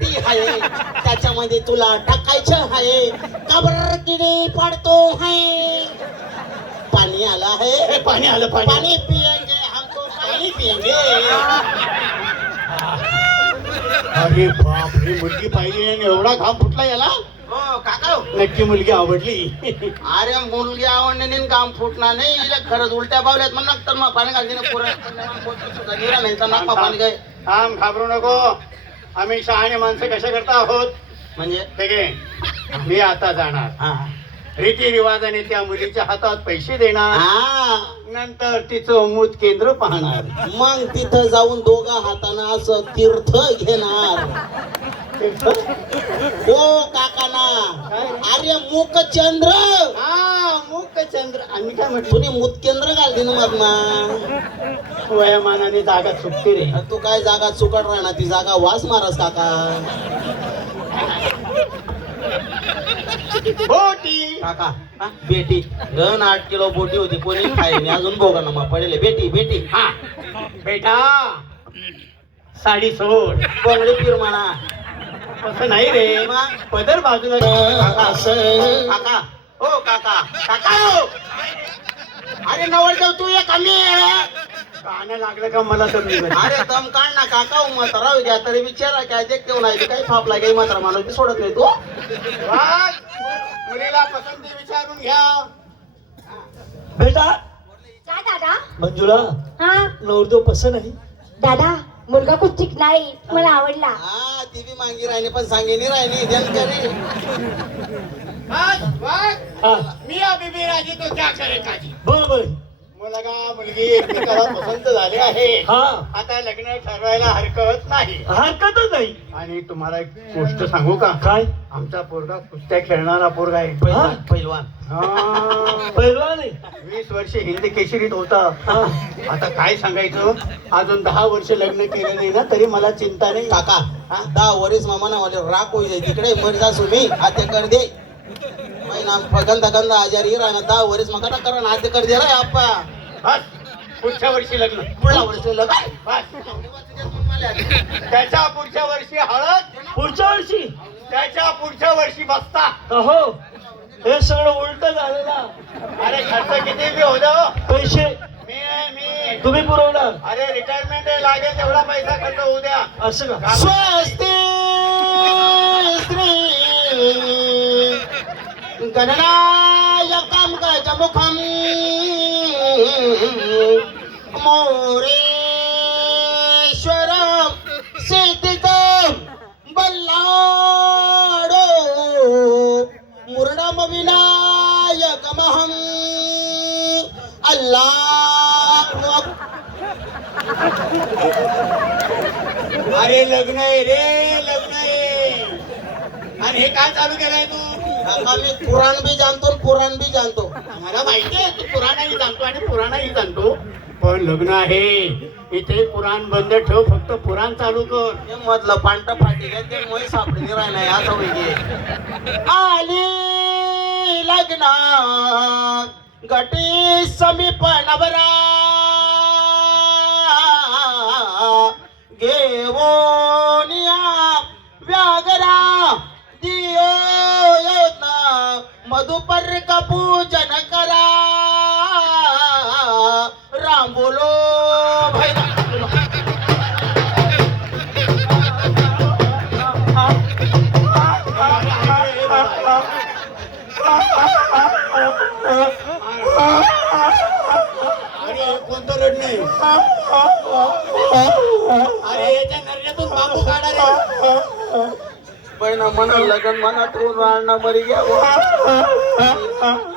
पट्टी आहे त्याच्यामध्ये तुला टाकायचं आहे कबर किडे पडतो आहे पाणी आलं आहे पाणी आलं पाणी पियंगे हमको पाणी पियंगे अरे बाप रे मुलगी पाहिली आणि एवढा घाम फुटला याला हो काका नक्की मुलगी आवडली अरे मुलगी आवडणे घाम फुटणार नाही इला खरंच उलट्या पावल्यात म्हणणार तर मग पाणी घालते ना पुरा नाही तर ना पाणी काय घाम घाबरू नको आम्ही शहा माणसं कशा करता आहोत म्हणजे मी आता रीती रिवाजाने त्या मुलीच्या हातात पैसे देणार हा नंतर तिचं मूत केंद्र पाहणार मग तिथं जाऊन दोघा हाताना असं तीर्थ घेणार अरे मुख चंद्र चंद्र आम्ही काय म्हणतो तुम्ही मुद केंद्र घालते ना मग मा जागा सुट्टी रे तू काय जागा चुकत राहणार ती जागा वास मारस काका, बोटी। काका आ, बेटी दोन आठ किलो बोटी होती कोणी अजून बोग ना पडेल बेटी बेटी हा। बेटा साडी सो पीर म्हणा असं नाही रे माझर बाजू काका हो काका काका अरे नवरदेव तू एक आम्ही आहे लागले लागलं का मला तर अरे दम काढ ना काका उमात्र राहू घ्या तरी विचारा काय जे केवून आहे काही फाप लागेल मात्र मला मी सोडत नाही तू मुलीला पसंती विचारून घ्या बेटा काय दादा मंजुळा नवरदेव पसंत आहे दादा मुलगा कुठ नाही मला आवडला हा ती भी मागी राहिली पण सांगेनी राहिली त्यांनी मी अभिबीराजी तुझ्या आता लग्न ठरवायला हरकत नाही हरकतच आहे आणि तुम्हाला एक गोष्ट सांगू का काय आमचा पोरगा कुस्त्या खेळणारा आहे पैलवान पहिलवान पहिलवान वीस वर्ष हिंदी केशरीत होता आता काय सांगायचं अजून दहा वर्ष लग्न केलेले ना, ना तरी मला चिंता नाही काका दहा वर्ष मामा नाई तिकडे मी जास्त आता दे ना फगंदगंद आजारी वर नाग्न पुढच्या वर्षी लग्न वर्षी लग्न हळद पुढच्या वर्षी त्याच्या पुढच्या वर्षी बसता हो हे सगळं उलट झालं अरे खर्च किती बी हो पैसे मी तुम्ही पुरवणार अरे रिटायरमेंट लागेल तेवढा पैसा खर्च होऊ द्या असं असते करणा कम गज का मुखम मोरेश्वर सिद्ध बल्लाडो मुरडम विनायक महम अरे लग्न आहे रे लग्न आहे आणि हे काय चालू केलंय तू पुराण भी जाणतो पुराण भी जाणतो मला माहिती आहे तू पुराणही जाणतो आणि पुराणही जाणतो पण लग्न आहे इथे पुराण बंद ठेव फक्त पुराण चालू कर मधलं पांट फाटी घ्या ते मुळे सापडली राहिला या सवयी आली लग्न गटी समीपण बरा पूजन कला राम बोलो अरे कोणतो नाही तू पाऊस काढायचा પણ મન લગન મને તું વાળ ના મરી ગયા